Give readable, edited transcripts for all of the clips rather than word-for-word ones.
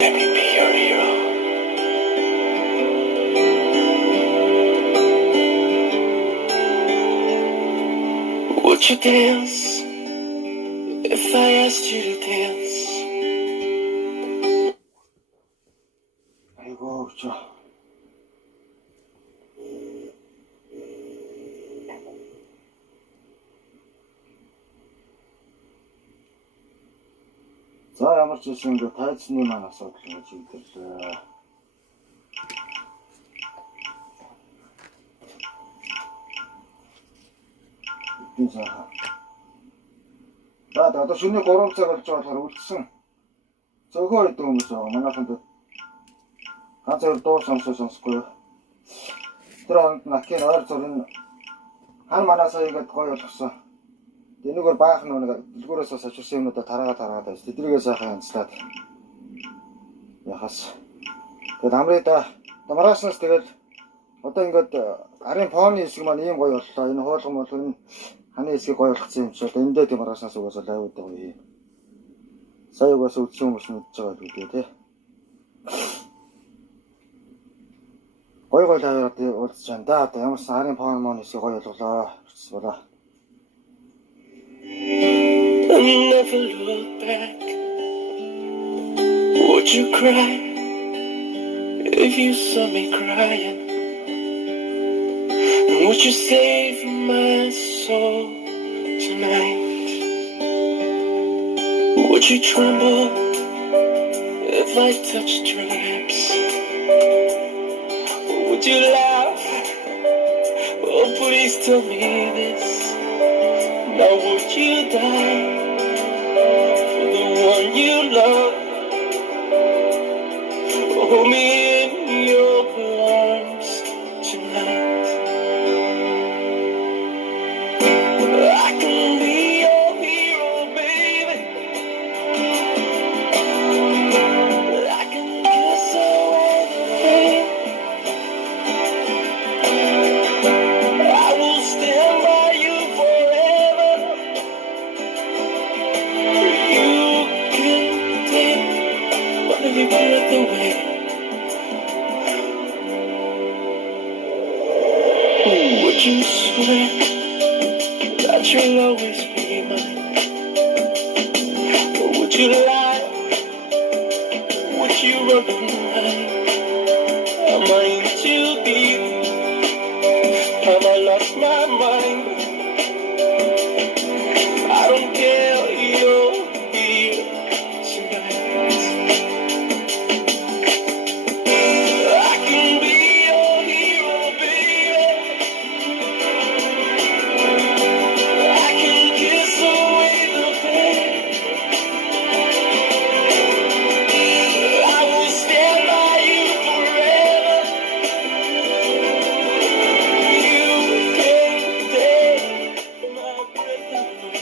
Let me be your hero. Would you dance if I asked you to dance? 아이고, За ямар ч юм бэ тайцны маань асуудал гэж хэлдэг. Эдгээр цаха. Одоо шөнийн 3 цаг болж байгаа болохоор үлдсэн. Зөөхөө идэв хүмүүс байгаа. Манайханд ганц хоёр дуу сонсохгүй. Тэр хонд накийн ойр зургийн хан манасаа игээд гоё болгосон. Энэгээр баах нэг дэлгүүрээс сачирсан юмудаа тараагаад байж. Тэдрийгээ сайхан янзлаад. Яхас. Тэгээд амрыда маргаашнаас тэгээд одоо ингээд арын фоны хэсэг маань ийм гоё боллоо. Энэ хуулган бол энэ ханы хэсгийг гоё болгоцсон юм чи одоо эндээ тийм маргаашнаас угаасаа лайвд гоё. Сая угаасаа үдсэн хүмүүс мэдж байгаа гэдэг тий. Гоё лайвд уулзж байна да. Одоо ямар ч арын фон маань хэсгийг гоё болголоо. Болоо. And never look back. Would you cry if you saw me crying? And would you save my soul tonight? Would you tremble if I touched your lips? Would you laugh? Oh, please tell me this. Now would you die for the one you love? Hold me in your arms tonight. I can be your hero, baby. I can kiss away the pain. I will stand by you forever. You can take every breath away. Would you swear that you'll always be mine? Or would you lie? Would you run the night? Am I in too deep? Have I lost my mind? I don't care, you're here tonight. I can be your hero, baby. I can kiss away the pain. I will stand by you forever. You can take my breath away.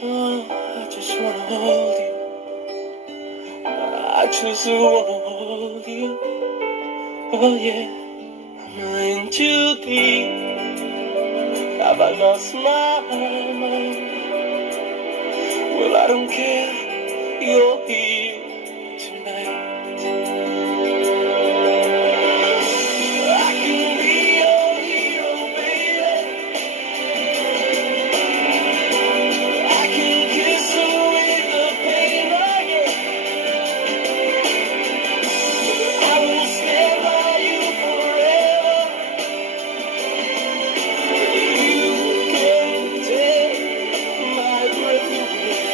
Oh, I just wanna hold you. I just wanna hold you. Oh yeah, am I in too deep? Have I lost my mind? Well, I don't care. You're here tonight. I can be your hero, baby. I can kiss away the pain, oh yeah. I will stand by you forever. You can take my breath away.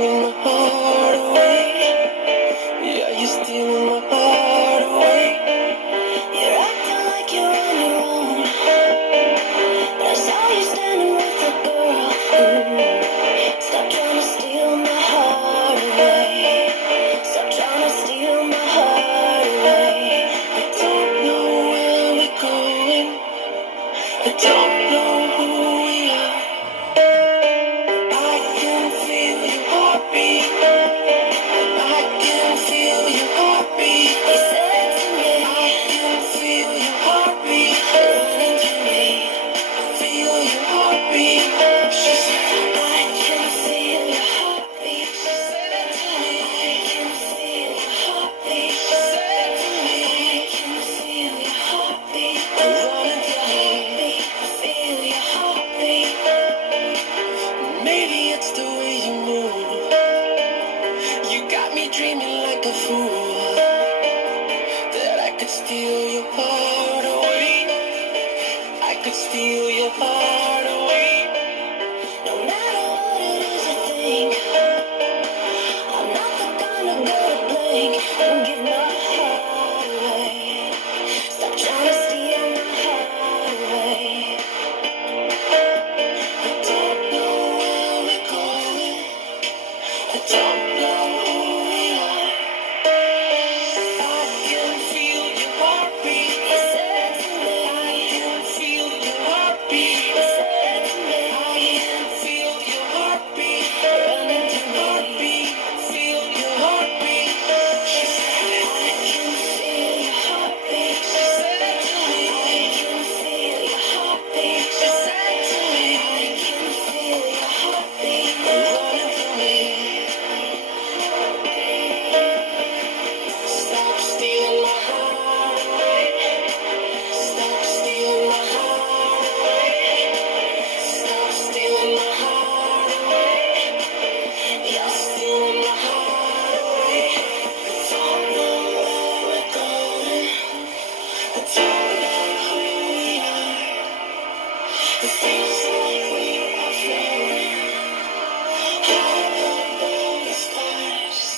stealing my heart away. Yeah, you're stealing my heart away. You're acting like you're on your own, but I saw you standing with a girl. Stop trying to steal my heart away. Stop trying to steal my heart away. I don't know where we're going. I don't know who we are. I can feel your heartbeat. I can feel your heartbeat. He said to me, I can feel your heartbeat running through me. Feel your heartbeat. She said, I can feel your heartbeat. She said to me, I can feel your heartbeat. She said to me, I can feel your heartbeat running through me. Feel your heartbeat. Maybe it's the way you move. You got me dreaming like a fool that I could steal your heart away. I could steal your heart away. No matter what it is you think, I'm not the kind of girl to blink and give my heart away. Stop trying to steal my heart away. I don't know where we're going. I don't know who we are. I can feel your heartbeat. He said to me, I can feel your heartbeat. He said to me, I can feel your heartbeat running through my heartbeat. Feel your heartbeat. She said, I can feel your heartbeat. She said to me, I can feel your heartbeat. She said to me, I can feel your heartbeat running through me. Stop stealing my heart away. Stop stealing my heart away. Stop stealing my heart away. You're stealing my heart away. I don't know where we're going. I don't know who we are. It feels like we are floating high above the stars.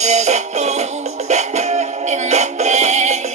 There's a hole in my bed.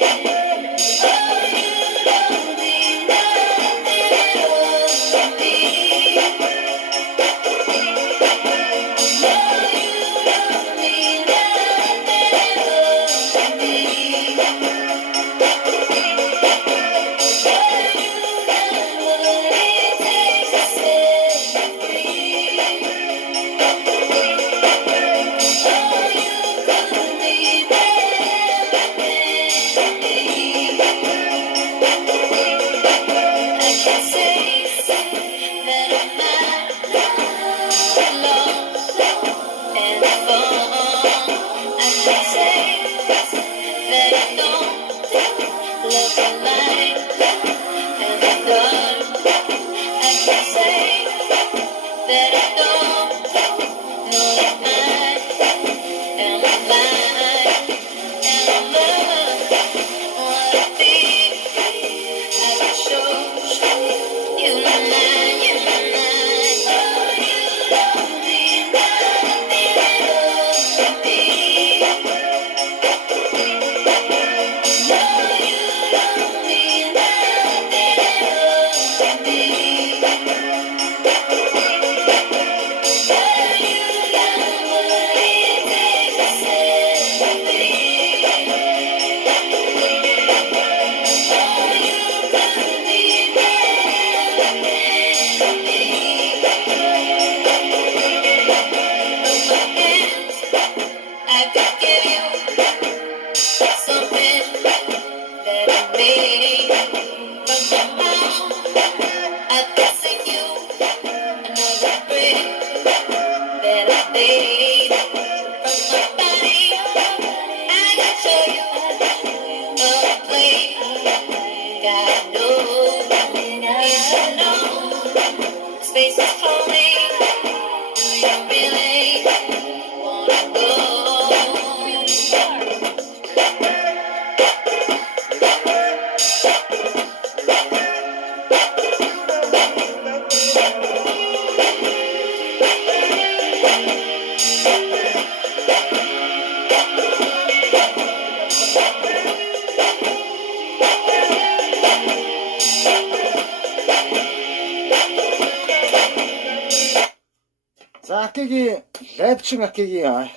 За Акигийн лайвчин Акигийн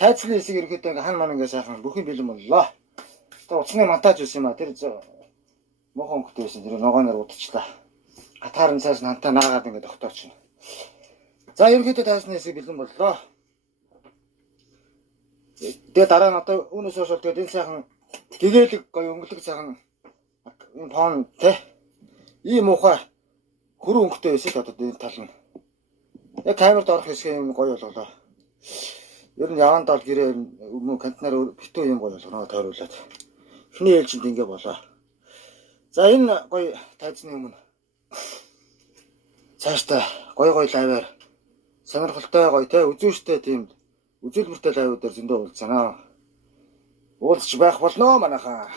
тайцны хэсэг ерөөхдөө ингээ хан маань ингээ сайхан бүхэн бэлэн боллоо. Тэр уцны монтаж байсан юм а. Тэр муухай өнгөтэй байсан. Тэр ногооноор удчихлаа. Гатгаар нь цааш хантаа наагаад ингээ тогтооч. За ерөөхдөө тайцны хэсэг бэлэн боллоо. Тэгээ дараа нь одоо үүнээс хойш тэгээд энэ сайхан гэгээлэг гоё өнгөлөг сайхан энэ фон те ийм муухай хөрөн өнгөтэй байсан л одоо энэ тал нь яг камерд орох хэсэг юм гоё болголоо. Ер нь яванд бол гэрээ өмнө кантнаар битүү юм гоё болгоно тойруулаад. Эхний ээлжинд ингэ болоо. За энэ гоё тайзны өмнө цааштай гоё лайваар сонирхолтой гоё те үзүүштэй тийм үзүүлбэртэй лайвуудаар зөндөө уулзсанаа. Уулзч байх болно манайхаа.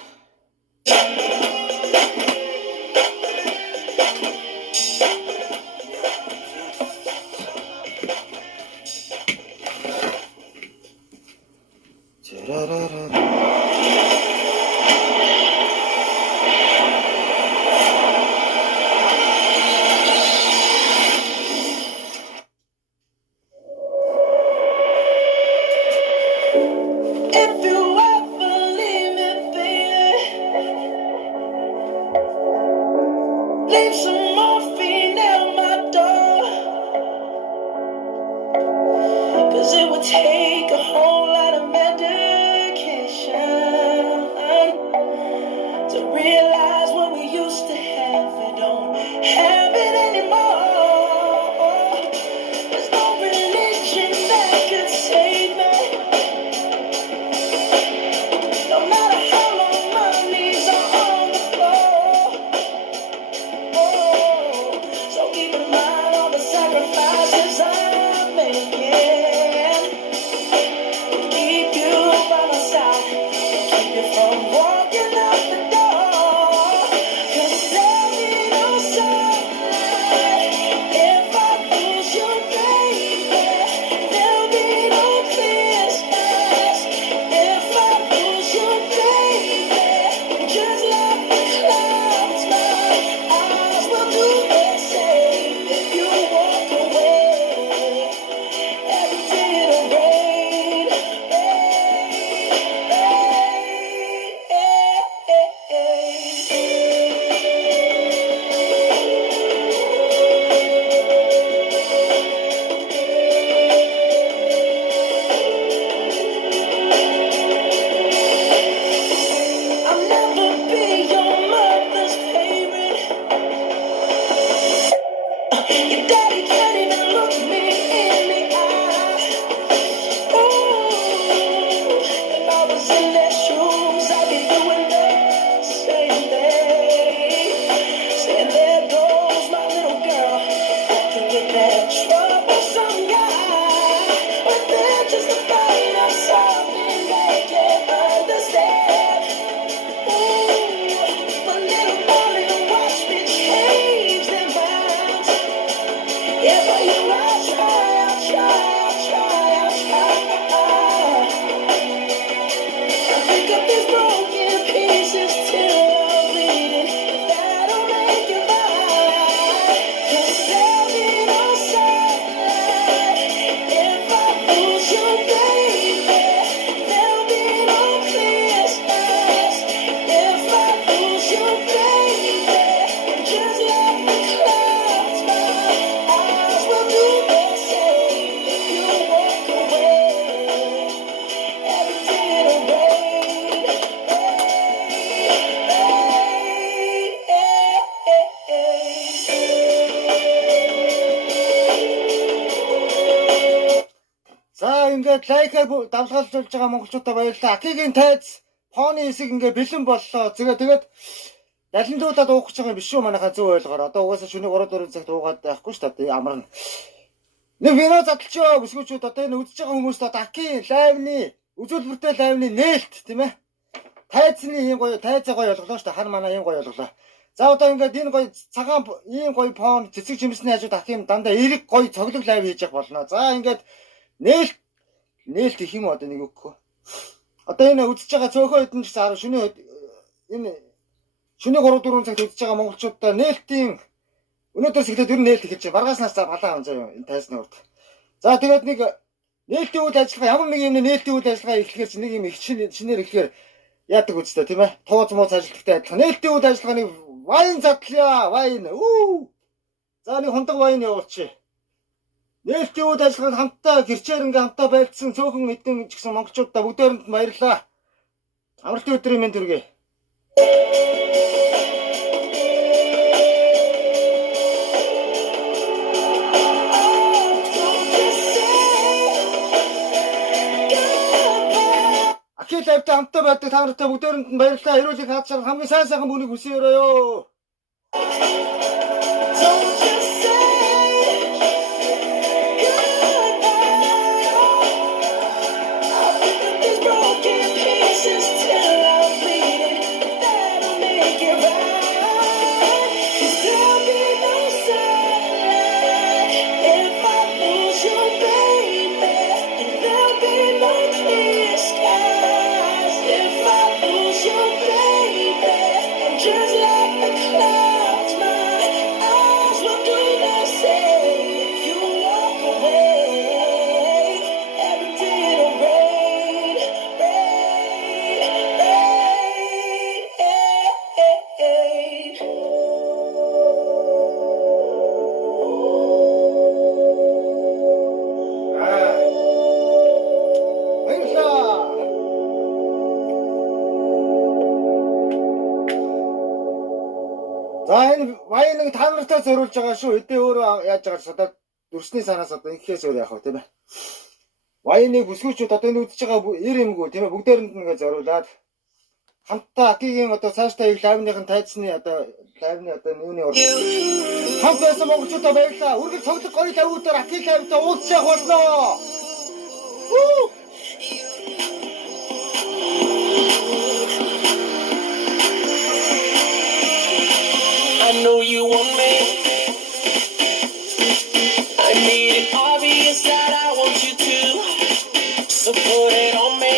Keep you from walking out the door. ингээд лайкаар давлгаалжуулж байгаа монголчуудаа баярлалаа. Акигийн тайз фооны хэсэг ингээд бэлэн боллоо. Тэгээд далиндуулаад уух гэж байгаа юм биш үү манайхаа зөв ойлгоор. Одоо угаасаа шөнийн 3-4 цагт уугаад байхгүй шүү дээ. Амарна. Нэг вино задлчоо бүсгүүчүүд одоо энэ үзэж байгаа хүмүүст одоо Акийн лайвны үзүүлбэртэй лайвны нээлт тийм ээ. Тайзны ийм гоё тайзаа гоё олголоо шүү дээ. Хар манай ийм гоё олголоо. За одоо ингээд энэ гоё цагаан ийм гоё фон цэцэг жимсний хажууд Акийн дандаа эрэг гоё цоглог лайв хийж явах болно. За ингээд нээлт их юм одоо нэг өгөхгүй. Одоо энэ үзэж байгаа цөөхөн хэдэн ч сар шөнийн энэ шөнийн 3-4 цагт үзэж байгаа монголчуудаа нээлтийн өнөөдөөс эхлээд ер нь нээлт эхэлж байна. Маргаснаас за балаа онцоо юм энэ тайзны урд. За тэгээд нэг нээлтийн үйл ажиллагаа ямар нэг юм нээлтийн үйл ажиллагаа эхлэхээр чинь нэг юм их шинээр эхлэхээр яадаг үстэй тийм ээ. Тууз мууз ажилтгтай адилхан. Нээлтийн үйл ажиллагааны вайн задлаа. Вайн. За нэг хундаг вайн явуулчих. Нээлтийн үйл ажиллагаанд хамтдаа гэрчээр ингээм хамтдаа байлдсан цөөхөн эдэн ч гэсэн монголчуудаа бүгдээрэнд баярлалаа. Амралтын өдрийн мэнд хүргэе. Акийн лайвтай хамтдаа байдаг та нартай бүгдээрэнд нь баярлалаа. Хэрүүлийг хаад чарах хамгийн сайн бүнийг хүсээрээ. За энэ вайныг та нартай зориулж байгаа шүү. Эдээ өөрөө яаж байгаа ч одоо дүрсний санаас одоо инхээс өөр яах вэ тийм ээ. Вайныг бүсгүүчүүд одоо энэ үдчихэж байгаа ир юмгүй тийм ээ. Бүгдээрэнд нь ингээ зориулаад хамтдаа Акигийн одоо цаашдаа их лайвныхын тайзны одоо лайвны одоо юуны урд хамт байсан монголчуудаа баярлалаа. Үргэлж цоглог гоё лайвуудаар Акиг лайвтай уулзах боллоо. I know you want me. I made it obvious that I want you to. So put it on me.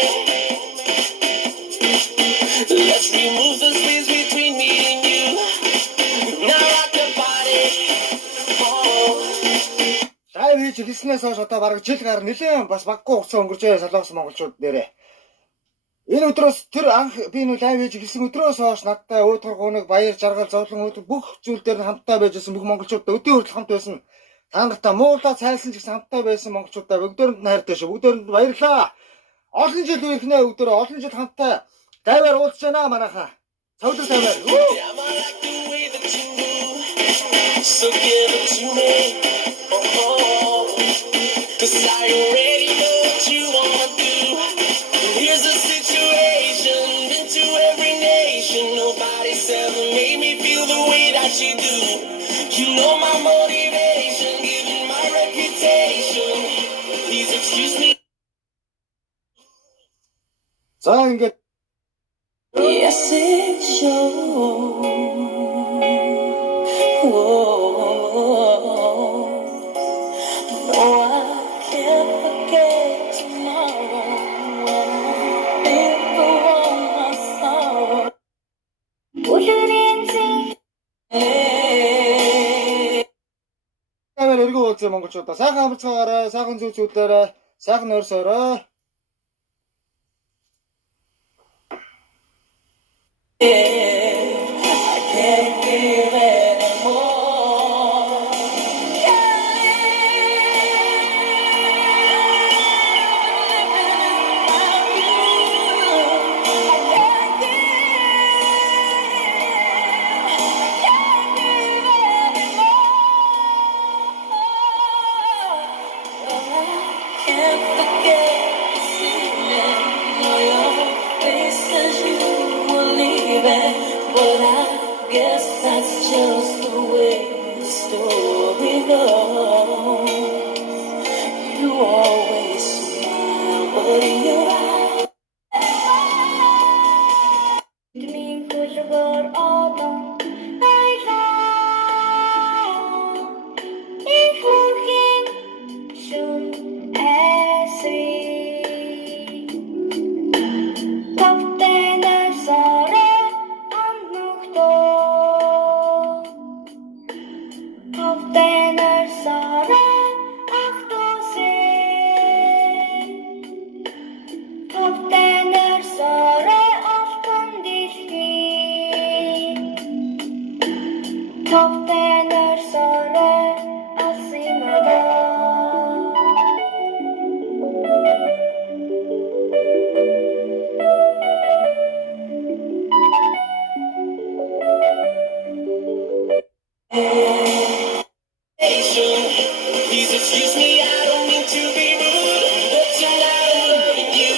Let's remove the space between me and you. Now rock the body. Лайв хийж хэлснээс хойш одоо бараг жил гар нэлээд бас баггүй хугацаа өнгөрч байгаа солонгос монголчууд нэрээ. Энэ өдрөөс тэр анх би нүү лайв хийж хэлсэн өдрөөс хойш надтай өөдгөр гуниг баяр жаргал зовлон өдөр бүх зүйл дээр хамтдаа байж байсан бүх монголчуудаа өдөө хүртэл хамт байсан. Та нартай муулаа цайлсан ч гэсэн хамтдаа байсан монголчуудаа бүгдөөрэнд нь хайртай шүү. Бүгдөөрэнд баярлалаа. Олон жил үерхнээ өдөр олон жил хамтдаа дайвар уулзж байна манайхаа. Цовлог дайвар. So give it to me. Cause I already know what you wanna do. Here's a situation, been to every nation. Nobody's ever made me feel the way that you do. You know my motivation, given my reputation. Please excuse me. За ингээд Yes, it's shows. No, I can't forget tomorrow when I think of all my sorrow. камер эргүү уулзъя монголчуудаа. Сайхан амарцгаагаарай, сайхан зүүцүүлээрэй, сайхан өрсөөрэй. I can't give anymore. Can't forget. guess that's just the way the story goes. You always smile, but your eyes Dling хөлгөр одон байлаа их үхэн шүн эсри тавтэнэр сорэ амнухтоо тавтэнэр сорэ ахтосе тавтэнэр сорэ алтан дэлхий тавтэнэр сорэ алсимадаа Please excuse me, I don't mean to be rude, but tonight I'm loving you.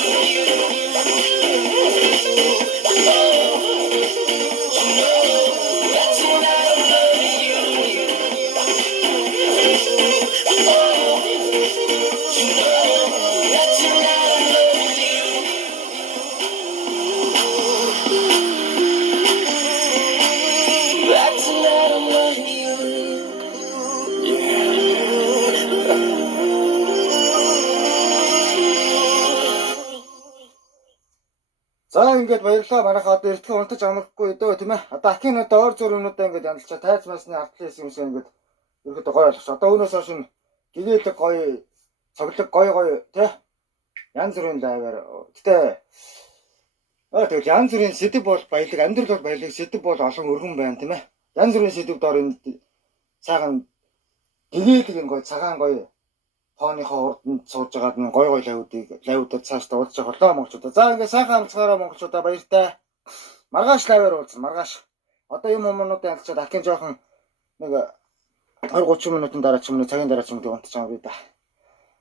That tonight I'm loving you. That tonight I'm loving you. That tonight I'm loving you. За ингээд баярлалаа. Манайха одоо эртхэн унтаж амрахгүй дөө тийм ээ. Одоо ахын одоо ор зүрхнүүдээ ингээд яндалчаа тайз масны ардлын хэсэг юмсаа ингээд ерөөдөө гоё болгоч. Одоо өнөөс хойш нь гэгээлэг гоё, цоглог гоё тий. Янз бүрийн лайваар. Гэтэ тэгэл янз бүрийн сэдв бол баялаг, амьдрал бол баялаг, сэдв бол олон өргөн байна тийм ээ. Янз бүрийн сэдвд ор энэ сайхан гэгээлэг энэ гоё цагаан гоё хооныхоо урданд сууж байгаад нэг гой лайвуудад цааш уулзж байгаа болоо монголчуудаа. За ингээд сайхан амцгаараа монголчуудаа баяртай. Маргааш лайваар уулзсан. Маргааш. Одоо юм юмнуудын ялцаад ахын жоохон нэг 20-30 минутын дараа ч юм уу цагийн дараа ч юм уу унтаж байгаа би да.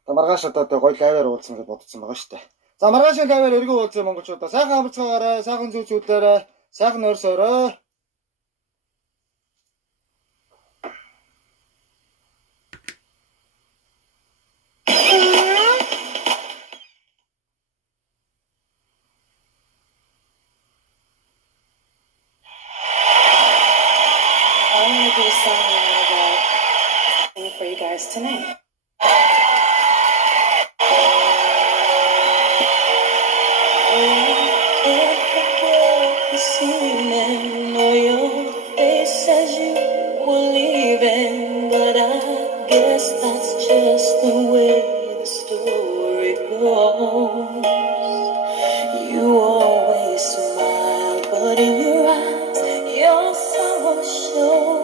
Одоо маргааш одоо гой лайваар уулзсан гэж бодсон байгаа шүү дээ. За маргаашийн лайваар эргүү уулзсан монголчуудаа. Сайхан амцгаараа, сайхан зүүцүүлээрээ, сайхан өрсөөрөө. I'm gonna do a song now that I'm singing for you guys tonight. This evening, know your face as you were leaving, but I guess that's just the way the story goes. You always smile, but in your eyes, your sorrow shows.